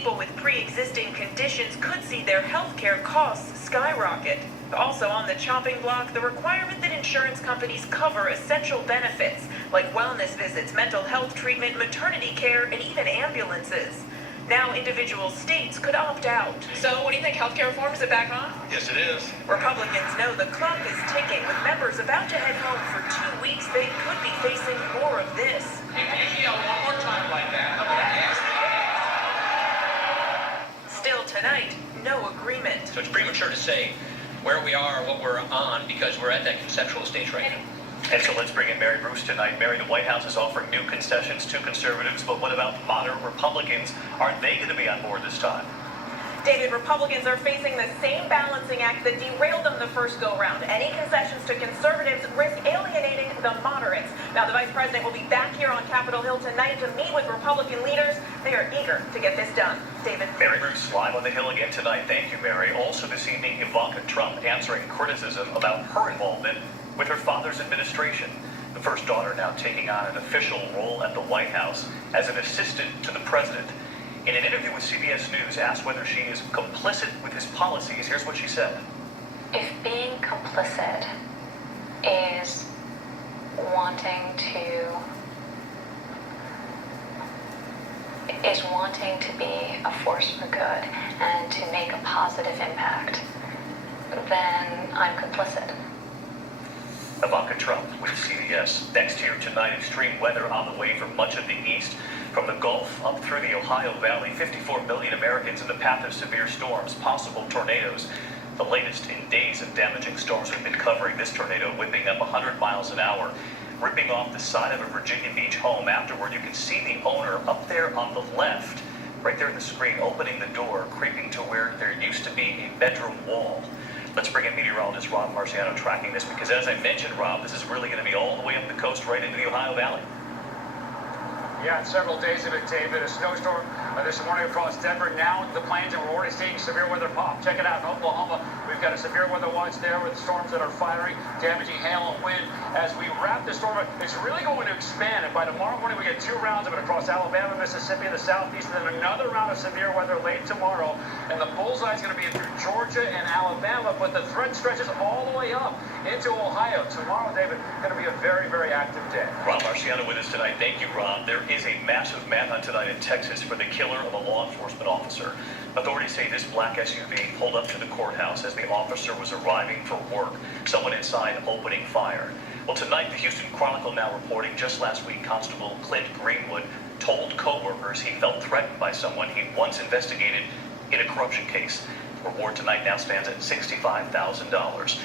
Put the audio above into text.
people with pre-existing conditions could see their health care costs skyrocket. Also on the chopping block, the requirement that insurance companies cover essential benefits like wellness visits, mental health treatment, maternity care, and even ambulances. Now individual states could opt out. So what do you think, healthcare reform, is it back on? Yes, it is. Republicans know the clock is ticking. With members about to head home for 2 weeks, they could be facing more of this. If you yell one more time like that, I'm going to ask. Still tonight, no agreement. So it's premature to say where we are, what we're on, because we're at that conceptual stage right now. And so let's bring in Mary Bruce tonight. Mary, the White House is offering new concessions to conservatives, but what about moderate Republicans? Are they going to be on board this time? David, Republicans are facing the same balancing act that derailed them the first go-round. Any concessions to conservatives risk alienating the moderates. Now, the vice president will be back here on Capitol Hill tonight to meet with Republican leaders. They are eager to get this done. David? Mary Bruce, live on the Hill again tonight. Thank you, Mary. Also this evening, Ivanka Trump answering criticism about her involvement with her father's administration. The first daughter now taking on an official role at the White House as an assistant to the president. In an interview with CBS News, asked whether she is complicit with his policies, here's what she said. If being complicit is wanting to be a force for good and to make a positive impact, then I'm complicit. Ivanka Trump with CBS. Next here tonight, extreme weather on the way for much of the east. From the Gulf up through the Ohio Valley, 54 million Americans in the path of severe storms, possible tornadoes. The latest in days of damaging storms we've been covering. This tornado whipping up 100 miles an hour, ripping off the side of a Virginia Beach home. Afterward, you can see the owner up there on the left, right there in the screen, opening the door, creeping to where there used to be a bedroom wall. Let's bring in meteorologist Rob Marciano tracking this, because as I mentioned, Rob, this is really going to be all the way up the coast right into the Ohio Valley. Yeah, several days of it, David. A snowstorm this morning across Denver. Now the plains, and we're already seeing severe weather pop. Check it out in Oklahoma. We've got a severe weather watch there with storms that are firing, damaging hail and wind. As we wrap the storm, it's really going to expand. And by tomorrow morning, we get 2 rounds of it across Alabama, Mississippi, and the southeast, and then another round of severe weather late tomorrow. And the bullseye is going to be through Georgia and Alabama, but the threat stretches all the way up into Ohio. Tomorrow, David, going to be a very, very active day. Rob Marciano with us tonight. Thank you, Rob. There is a massive manhunt tonight in Texas for the killer of a law enforcement officer. Authorities say this black SUV pulled up to the courthouse as the officer was arriving for work. Someone inside opening fire. Well, tonight, the Houston Chronicle now reporting just last week, Constable Clint Greenwood told co-workers he felt threatened by someone he'd once investigated in a corruption case. The reward tonight now stands at $65,000.